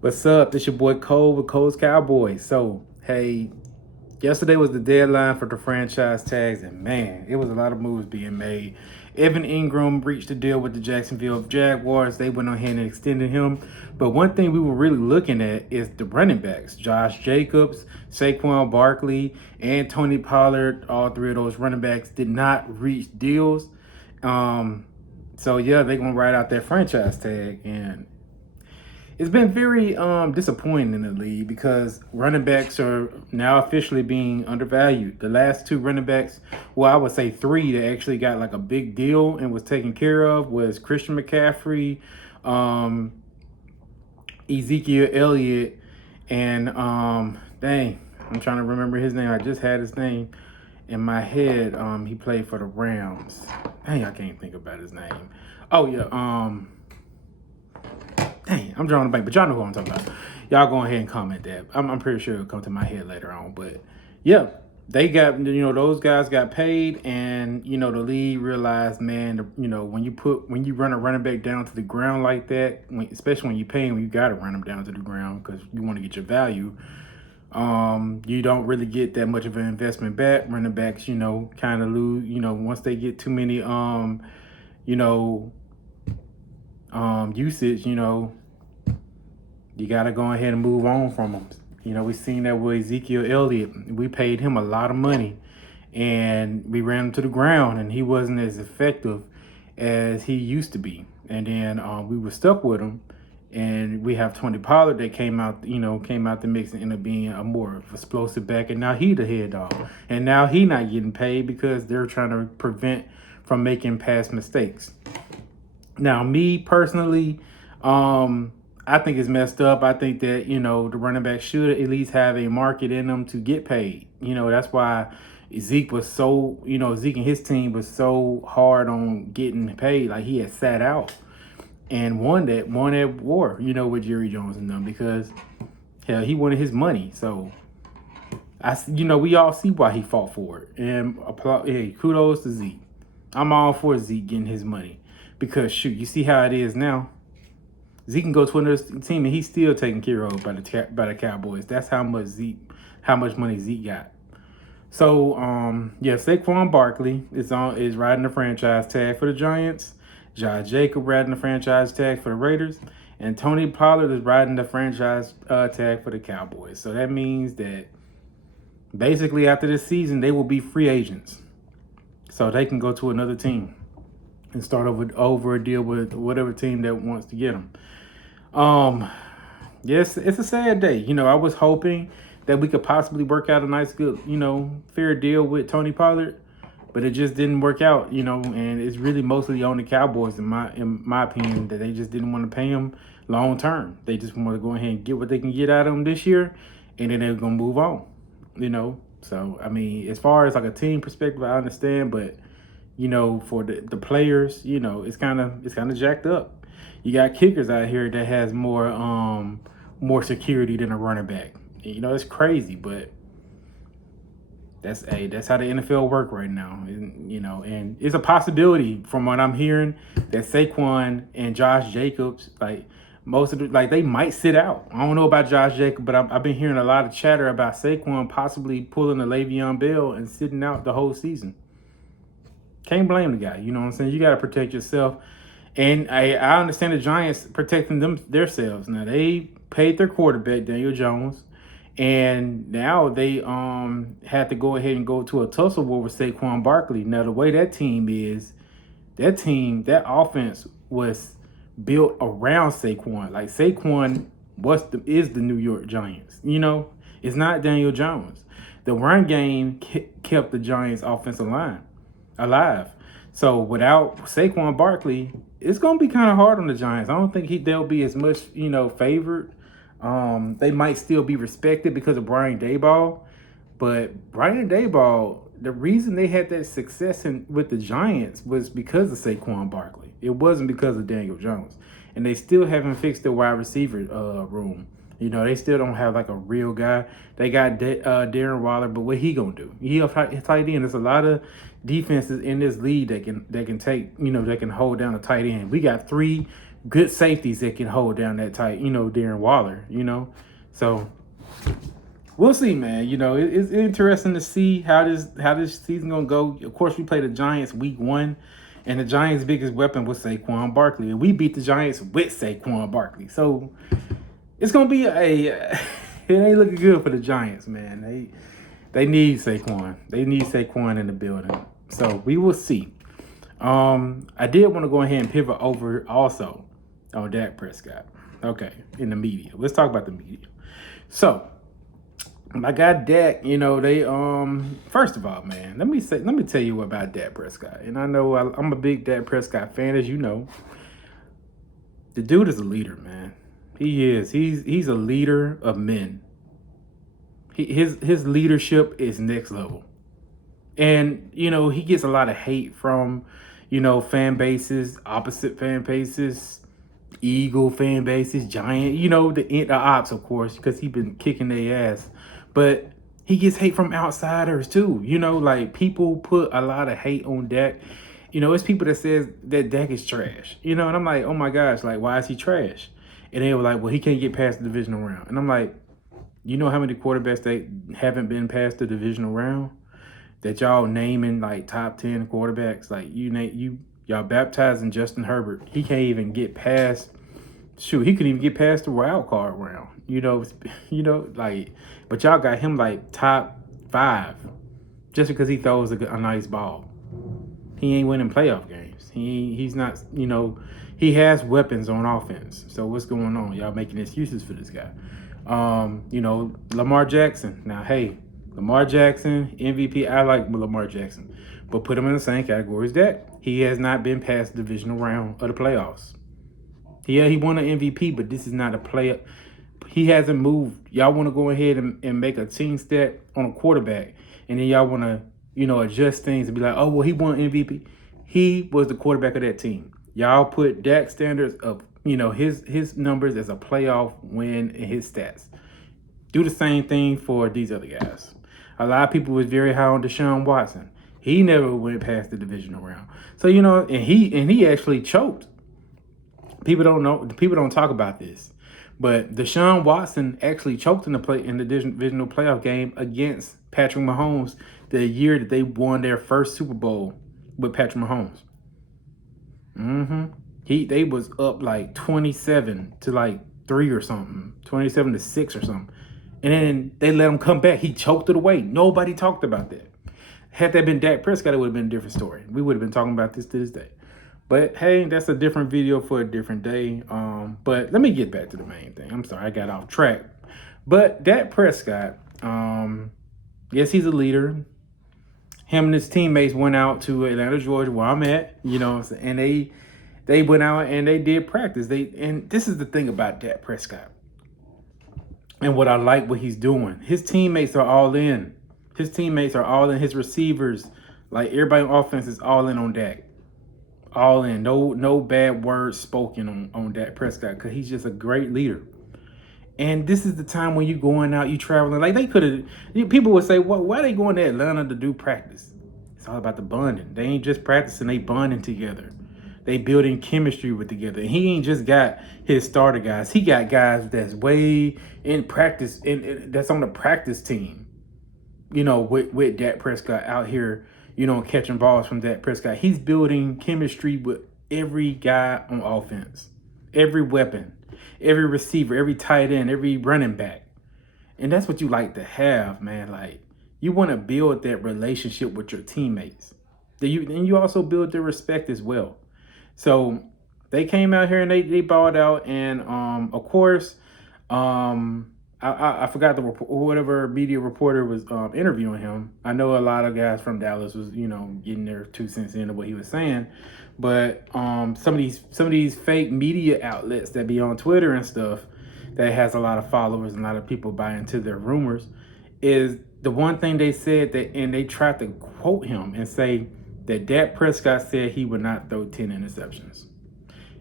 What's up? This your boy Cole with Cole's Cowboys. So, hey, yesterday was the deadline for the franchise tags, and man, it was a lot of moves being made. Evan Ingram reached a deal with the Jacksonville Jaguars. They went on ahead and extended him. But one thing we were really looking at is the running backs. Josh Jacobs, Saquon Barkley, and Tony Pollard, all three of those running backs did not reach deals. Um, so yeah, they're gonna write out their franchise tag, and it's been very disappointing in the league because running backs are now officially being undervalued. The last two running backs, well, I would say three that actually got like a big deal and was taken care of was Christian McCaffrey, um, Ezekiel Elliott, and dang, I'm trying to remember his name. I just had his name in my head. He played for the Rams. Dang, I can't think about his name. Oh yeah, dang, I'm drawing a blank, but y'all know who I'm talking about. Y'all go ahead and comment that. I'm pretty sure it'll come to my head later on. But yeah, they got, those guys got paid, and the league realized, man, when you run a running back down to the ground like that, especially when you pay him, you got to run him down to the ground because you want to get your value. You don't really get that much of an investment back. Running backs, kind of lose. Once they get too many, you know, usage, you got to go ahead and move on from them. We seen that with Ezekiel Elliott. We paid him a lot of money, and we ran him to the ground, and he wasn't as effective as he used to be. And then we were stuck with him, and we have Tony Pollard that came out the mix and ended up being a more explosive back, and now he the head dog, and now he not getting paid because they're trying to prevent from making past mistakes. Now, me personally, I think it's messed up. I think that, the running back should at least have a market in them to get paid. That's why Zeke was so, Zeke and his team was so hard on getting paid. Like, he had sat out and won that war, with Jerry Jones and them because, hell, he wanted his money. So, we all see why he fought for it. And hey, kudos to Zeke. I'm all for Zeke getting his money because, shoot, you see how it is now. Zeke can go to another team and he's still taken care of by the Cowboys. That's how much money Zeke got. So yeah, Saquon Barkley is riding the franchise tag for the Giants. Josh Jacobs riding the franchise tag for the Raiders, and Tony Pollard is riding the franchise tag for the Cowboys. So that means that basically after this season they will be free agents, so they can go to another team and start over a deal with whatever team that wants to get them. Yes, it's a sad day. I was hoping that we could possibly work out a nice, good, fair deal with Tony Pollard, but it just didn't work out. And it's really mostly on the Cowboys, in my opinion, that they just didn't want to pay him long term. They just want to go ahead and get what they can get out of him this year, and then they're gonna move on. So I mean, as far as like a team perspective, I understand, but for the players, it's kind of jacked up. You got kickers out here that has more security than a running back. It's crazy, but that's how the NFL work right now. And it's a possibility from what I'm hearing that Saquon and Josh Jacobs, they might sit out. I don't know about Josh Jacobs, but I've been hearing a lot of chatter about Saquon possibly pulling a Le'Veon Bell and sitting out the whole season. Can't blame the guy. You know what I'm saying? You got to protect yourself. And I understand the Giants protecting themselves. Now, they paid their quarterback, Daniel Jones, and now they had to go ahead and go to a tussle war with Saquon Barkley. Now, the way that offense was built around Saquon. Like, Saquon is the New York Giants. It's not Daniel Jones. The run game kept the Giants' offensive line alive. So without Saquon Barkley, it's going to be kind of hard on the Giants. I don't think they'll be as much, favored. They might still be respected because of Brian Daboll. But Brian Daboll, the reason they had that success with the Giants was because of Saquon Barkley. It wasn't because of Daniel Jones. And they still haven't fixed their wide receiver room. They still don't have like a real guy. They got Darren Waller, but what he gonna do? He a tight end. There's a lot of defenses in this league that can take, that can hold down a tight end. We got three good safeties that can hold down that tight, Darren Waller, So we'll see, man. It's interesting to see how this season gonna go. Of course, we play the Giants week 1, and the Giants' biggest weapon was Saquon Barkley, and we beat the Giants with Saquon Barkley. So it's gonna be it ain't looking good for the Giants, man. They need Saquon. They need Saquon in the building. So we will see. I did want to go ahead and pivot over also on Dak Prescott. Okay, in the media. Let's talk about the media. So I got Dak, they first of all, man, let me tell you about Dak Prescott. And I know I'm a big Dak Prescott fan, as you know. The dude is a leader, man. He is. He's a leader of men. His leadership is next level. And, he gets a lot of hate from, fan bases, opposite fan bases, Eagle fan bases, Giant, the ops, of course, because he's been kicking their ass. But he gets hate from outsiders too. Like people put a lot of hate on Dak. It's people that says that Dak is trash. And I'm like, oh my gosh, like why is he trash? And they were like, well, he can't get past the divisional round. And I'm like, you know how many quarterbacks they haven't been past the divisional round? That y'all naming like top 10 quarterbacks. Like y'all baptizing Justin Herbert. He can't even get past. Shoot, he couldn't even get past the wild card round. But y'all got him like top 5 just because he throws a nice ball. He ain't winning playoff games. He's not. He has weapons on offense. So what's going on? Y'all making excuses for this guy. Lamar Jackson. Now, hey, Lamar Jackson, MVP. I like Lamar Jackson, but put him in the same category as Dak. He has not been past the divisional round of the playoffs. Yeah, he won an MVP, but this is not a playoff. He hasn't moved. Y'all want to go ahead and make a team stat on a quarterback, and then y'all want to, adjust things and be like, oh, well, he won MVP. He was the quarterback of that team. Y'all put Dak standards of, his numbers as a playoff win in his stats. Do the same thing for these other guys. A lot of people was very high on Deshaun Watson. He never went past the divisional round. So, and he actually choked. People don't know. People don't talk about this. But Deshaun Watson actually choked in the divisional playoff game against Patrick Mahomes the year that they won their first Super Bowl with Patrick Mahomes. They was up like 27 to like 3 or something, 27 to 6 or something. And then they let him come back. He choked it away. Nobody talked about that. Had that been Dak Prescott, it would have been a different story. We would have been talking about this to this day. But hey, that's a different video for a different day. But let me get back to the main thing. I'm sorry, I got off track. But Dak Prescott, yes, he's a leader. Him and his teammates went out to Atlanta, Georgia, where I'm at, and they went out and they did practice. And this is the thing about Dak Prescott. And what I like what he's doing. His teammates are all in. His teammates are all in. His receivers, like everybody on offense is all in on Dak. All in. No bad words spoken on Dak Prescott because he's just a great leader. And this is the time when you're going out, you traveling. Like they could have, people would say, well, why are they going to Atlanta to do practice? It's all about the bonding. They ain't just practicing, they bonding together. They building chemistry with together. He ain't just got his starter guys. He got guys that's way in practice, that's on the practice team, with Dak Prescott out here, catching balls from Dak Prescott. He's building chemistry with every guy on offense, every weapon, every receiver, every tight end, every running back. And that's what you like to have, man. Like, you want to build that relationship with your teammates. And you also build their respect as well. So they came out here and they balled out. And, of course, I forgot whatever media reporter was interviewing him. I know a lot of guys from Dallas was, getting their 2 cents into what he was saying. But some of these fake media outlets that be on Twitter and stuff that has a lot of followers and a lot of people buy into their rumors is the one thing they said and they tried to quote him and say that Dak Prescott said he would not throw 10 interceptions.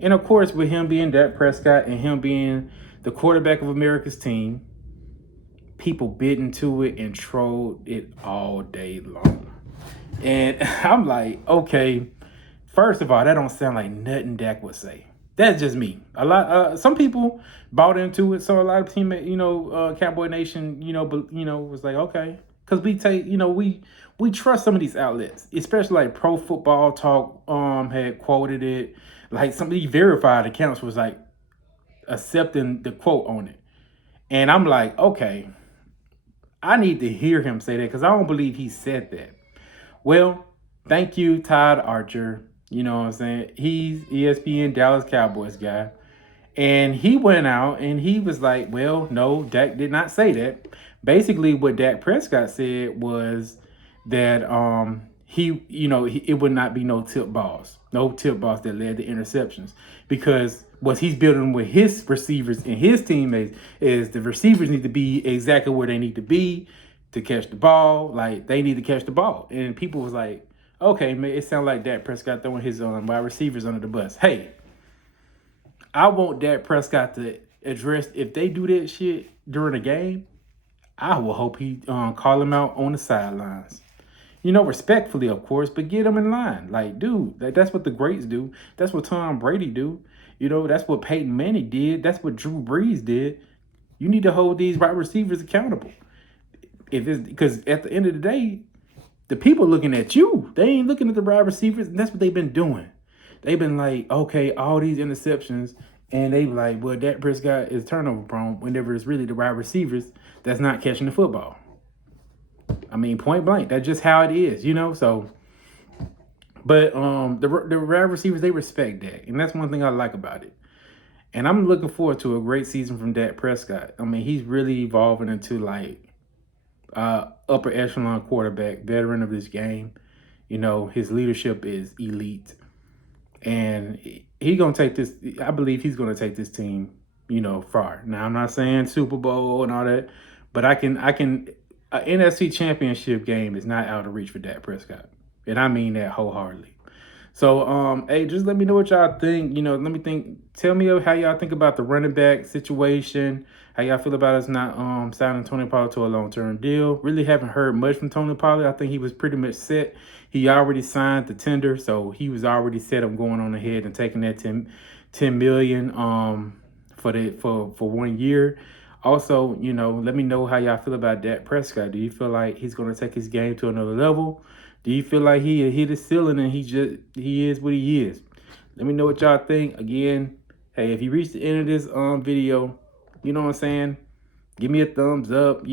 And of course, with him being Dak Prescott and him being the quarterback of America's team, people bit into it and trolled it all day long. And I'm like, okay, first of all, that don't sound like nothing Dak would say. That's just me. A lot, some people bought into it. So a lot of teammates, Cowboy Nation, was like, okay, because we take, we trust some of these outlets, especially like Pro Football Talk, had quoted it. Like some of these verified accounts was like accepting the quote on it, and I'm like, okay, I need to hear him say that because I don't believe he said that. Well, thank you, Todd Archer. You know what I'm saying? He's ESPN Dallas Cowboys guy. And he went out and he was like, well, no, Dak did not say that. Basically, what Dak Prescott said was that it would not be no tip balls that led to interceptions, because what he's building with his receivers and his teammates is the receivers need to be exactly where they need to be to catch the ball. Like, they need to catch the ball. And people was like, okay, man, it sounds like Dak Prescott throwing his wide receivers under the bus. Hey, I want Dak Prescott to address, if they do that shit during a game, I will hope he call him out on the sidelines. Respectfully, of course, but get him in line. Like, dude, that's what the greats do. That's what Tom Brady do. That's what Peyton Manning did. That's what Drew Brees did. You need to hold these wide receivers accountable. Because at the end of the day, the people looking at you. They ain't looking at the wide receivers, and that's what they've been doing. They've been like, okay, all these interceptions, and they like, well, Dak Prescott is turnover prone, whenever it's really the wide receivers that's not catching the football. I mean, point blank, that's just how it is, So, but the wide receivers, they respect Dak, and that's one thing I like about it. And I'm looking forward to a great season from Dak Prescott. I mean, he's really evolving into like upper echelon quarterback, veteran of this game. His leadership is elite. And he's gonna take this. I believe he's gonna take this team, far. Now, I'm not saying Super Bowl and all that, but I can. An NFC Championship game is not out of reach for Dak Prescott, and I mean that wholeheartedly. So, hey, just let me know what y'all think. Let me think. Tell me how y'all think about the running back situation. How y'all feel about us not signing Tony Pollard to a long-term deal. Really haven't heard much from Tony Pollard. I think he was pretty much set. He already signed the tender, so he was already set up going on ahead and taking that $10 million for 1 year. Also, let me know how y'all feel about Dak Prescott. Do you feel like he's going to take his game to another level? Do you feel like he hit his ceiling and he is what he is? Let me know what y'all think. Again, hey, if you reach the end of this video, you know what I'm saying? Give me a thumbs up,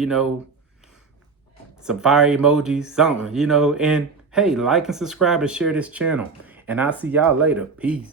some fire emojis, something, and hey, like and subscribe and share this channel. And I'll see y'all later. Peace.